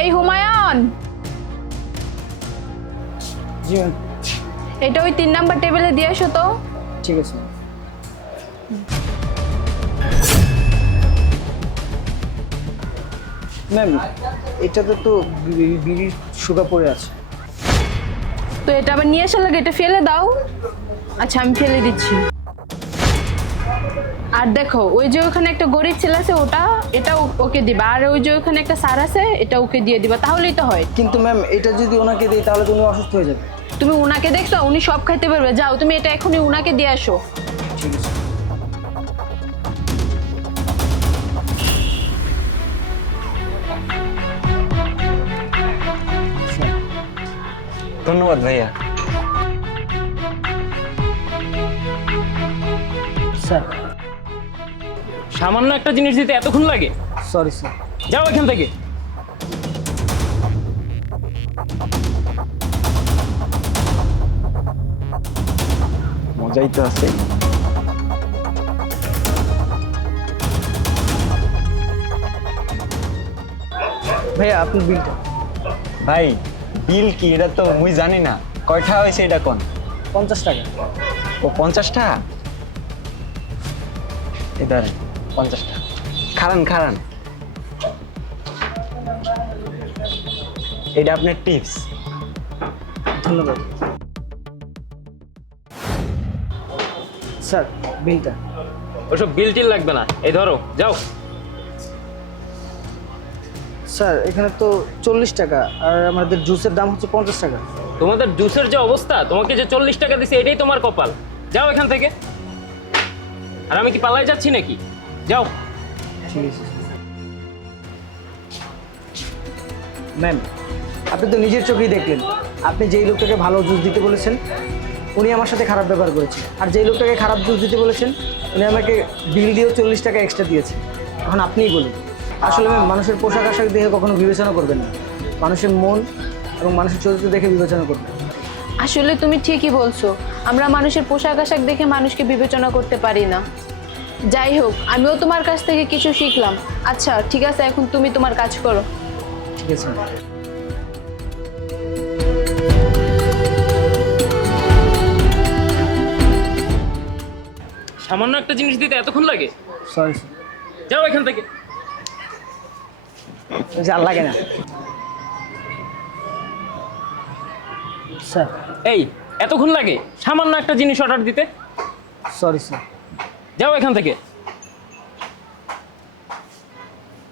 এই হুমায়ুন, জি ম্যাম। এটা ওই 3 নাম্বার টেবিলে দিয়ে আসো তো। ঠিক আছে ম্যাম। এটাতে তো বিড়ির সুগা পড়ে আছে। তো এটা আবার নিয়ে আসার লাগে, এটা ফেলে দাও। আচ্ছা আমি ফেলে দিচ্ছি। আর দেখো ওই যে ওখানে একটা গরিব ছেলে আছে, এটা ওকে দিবা। আর ওই যে ওখানে একটা স্যার আছে, এটা ওকে দিয়ে দিবা, তাহলেই তো হয়। কিন্তু ম্যাম এটা যদি ওনাকে দিই তাহলে তুমি অসুস্থ হয়ে যাবে। তুমি উনাকে দেখছো, উনি সব খাইতে পারবে। যাও তুমি এটা এখনই উনাকে দিয়ে আসো। ঠিক আছে। ধন্যবাদ ভাইয়া। স্যার সামান্য একটা জিনিস দিতে এতক্ষণ লাগে? Sorry sir. যাও এখান থেকে। মজাই তো আছে। ভাইয়া আপনার বিলটা। ভাই বিল কি? এটা তো মুই জানি না। কয়টা হয়েছে এটা কোন? 50 টাকা। ও 50 টাকা। এদার 50 টাকা। খারান খারান, এটা আপনার টিপস। ধন্যবাদ স্যার। বিলটা। ওসব বিল টিল লাগবে না, এই ধরো যাও। স্যার এখানে তো 40 টাকা, আর আমাদের জুসের দাম হচ্ছে 50 টাকা। তোমাদের জুসের যে অবস্থা, তোমাকে যে 40 টাকা দিছে এটাই তোমার কপাল। যাও এখান থেকে। আর আমি কি পালাই যাচ্ছি নাকি? যাও। ঠিক আছে ম্যাম। আপনি তো নিজের চোখেই দেখলেন, আপনি যেই লোকটাকে ভালো জুস দিতে বলেছেন উনি আমার সাথে খারাপ ব্যবহার করেছে, আর যেই লোকটাকে খারাপ জুস দিতে বলেছেন উনি আমাকে বিল দিয়েও 40 টাকা এক্সট্রা দিয়েছে। এখন আপনিই বলুন। আসলে ম্যাম মানুষের পোশাক আশাক দেখে কখনো বিবেচনা করবেন না, মানুষের মন এবং মানুষের চরিত্র দেখে বিবেচনা করবেন। আসলে তুমি ঠিকই বলছো, আমরা মানুষের পোশাক আশাক দেখে মানুষকে বিবেচনা করতে পারি না। যাই হোক, আমিও তোমার কাছ থেকে কিছু শিখলাম। আচ্ছা ঠিক আছে, এখন তুমি তোমার কাজ করো। ঠিক আছে ম্যাম। সামান্য একটা জিনিস দিতে এতক্ষণ লাগে? Sorry sir. যাও এখান থেকে। আর লাগে না স্যার। এই এতক্ষণ লাগে সামান্য একটা জিনিস অর্ডার দিতে? Sorry sir. যাও এখান থেকে।